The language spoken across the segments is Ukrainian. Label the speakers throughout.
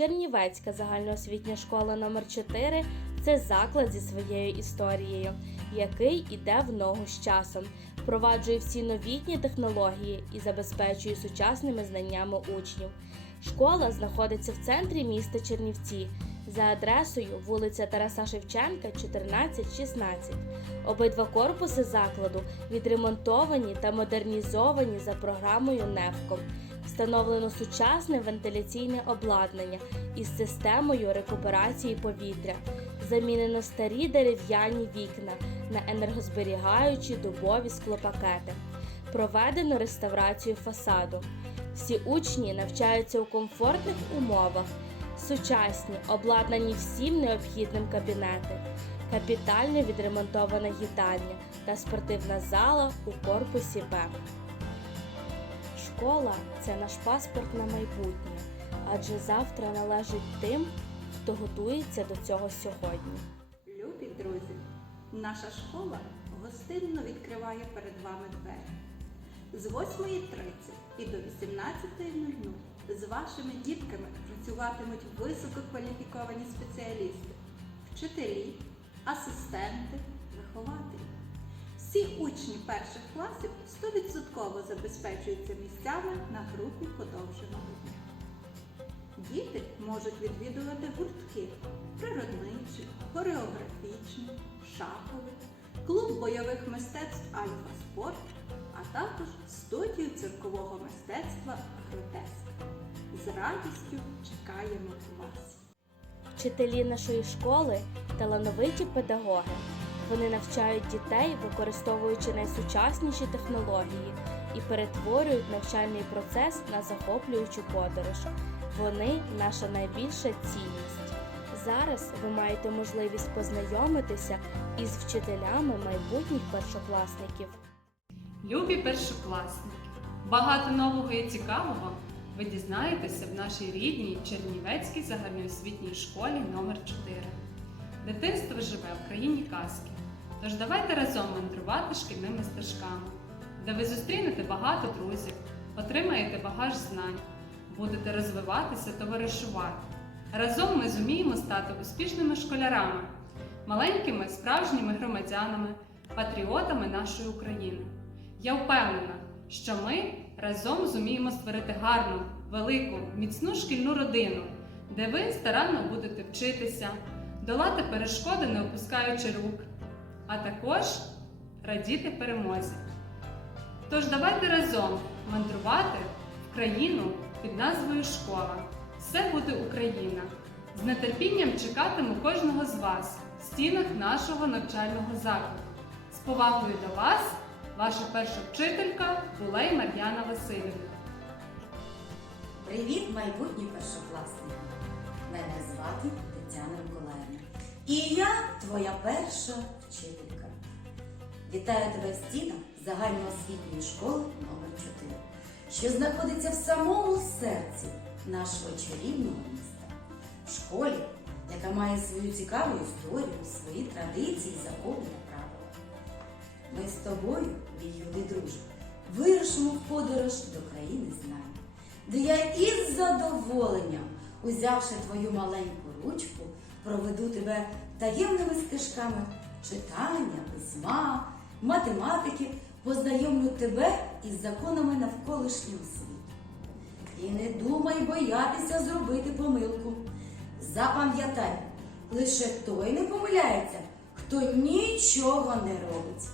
Speaker 1: Чернівецька загальноосвітня школа номер 4 це заклад зі своєю історією, який іде в ногу з часом, впроваджує всі новітні технології і забезпечує сучасними знаннями учнів. Школа знаходиться в центрі міста Чернівці за адресою вулиця Тараса Шевченка, 14-16. Обидва корпуси закладу відремонтовані та модернізовані за програмою НЕФКОМ. Встановлено сучасне вентиляційне обладнання із системою рекуперації повітря. Замінено старі дерев'яні вікна на енергозберігаючі дубові склопакети. Проведено реставрацію фасаду. Всі учні навчаються у комфортних умовах, сучасні, обладнані всім необхідним кабінети, капітально відремонтована їдальня та спортивна зала у корпусі Б. Школа це наш паспорт на майбутнє, адже завтра належить тим, хто готується до цього сьогодні.
Speaker 2: Любі друзі, наша школа гостинно відкриває перед вами двері. З 8.30 і до 18.00 з вашими дітками працюватимуть висококваліфіковані спеціалісти, вчителі, асистенти, вихователі. Всі учні перших класів 100% забезпечуються місцями на групі подовженого дня. Діти можуть відвідувати гуртки природничі, хореографічні, шаховий, клуб бойових мистецтв Альфа Спорт, а також студію циркового мистецтва Гротеск. З радістю чекаємо вас!
Speaker 1: Вчителі нашої школи талановиті педагоги. Вони навчають дітей, використовуючи найсучасніші технології і перетворюють навчальний процес на захоплюючу подорож. Вони наша найбільша цінність. Зараз ви маєте можливість познайомитися із вчителями майбутніх першокласників.
Speaker 3: Любі першокласники! Багато нового і цікавого ви дізнаєтеся в нашій рідній Чернівецькій загальноосвітній школі номер 4 Дитинство живе в країні казки. Тож давайте разом мандрувати шкільними стежками, де ви зустрінете багато друзів, отримаєте багаж знань, будете розвиватися, товаришувати. Разом ми зуміємо стати успішними школярами, маленькими справжніми громадянами, патріотами нашої України. Я впевнена, що ми разом зуміємо створити гарну, велику, міцну шкільну родину, де ви старанно будете вчитися, долати перешкоди, не опускаючи рук, а також радіти перемозі. Тож давайте разом мандрувати в країну під назвою Школа. Все буде Україна. З нетерпінням чекатиму кожного з вас в стінах нашого навчального закладу. З повагою до вас, ваша перша вчителька Булей Мар'яна Васильівна.
Speaker 4: Привіт, майбутні першокласники! Мене звати Тетяна Миколаївна. І я твоя перша вчителька. Вітаю тебе в стінах загальноосвітньої школи номер 4 що знаходиться в самому серці нашого чарівного міста. В школі, яка має свою цікаву історію, свої традиції, закони та правила. Ми з тобою, мій юний друже, вирушимо в подорож до країни знань, де я із задоволенням, узявши твою маленьку ручку, проведу тебе таємними стежками читання, письма, математики, познайомлю тебе із законами навколишнього світу. І не думай боятися зробити помилку. Запам'ятай, лише той не помиляється, хто нічого не робить.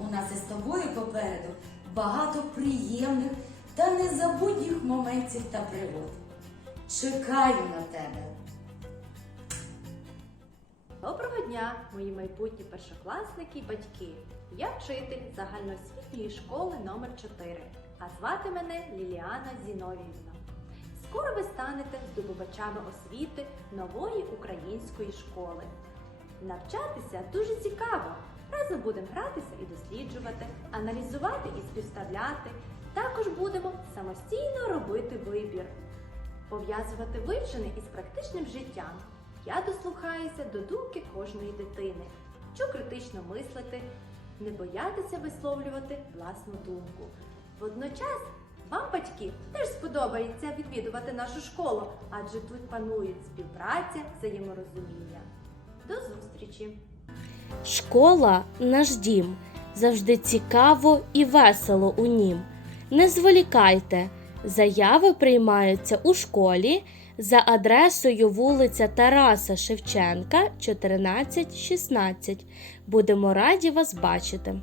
Speaker 4: У нас із тобою попереду багато приємних та незабутніх моментів та пригод. Чекаю на тебе.
Speaker 5: Дня, мої майбутні першокласники і батьки. Я вчитель загальноосвітньої школи номер 4 а звати мене Ліліана Зіновіївна. Скоро ви станете здобувачами освіти нової української школи. Навчатися дуже цікаво. Разом будемо гратися і досліджувати, аналізувати і співставляти. Також будемо самостійно робити вибір, пов'язувати вивчене із практичним життям. Я дослухаюся до думки кожної дитини, вчу критично мислити, не боятися висловлювати власну думку. Водночас Вам, батьки, теж сподобається відвідувати нашу школу, адже тут панують співпраця, взаєморозуміння. До зустрічі!
Speaker 1: Школа наш дім. Завжди цікаво і весело у нім. Не зволікайте. Заяви приймаються у школі за адресою вулиця Тараса Шевченка, 1416. Будемо раді вас бачити.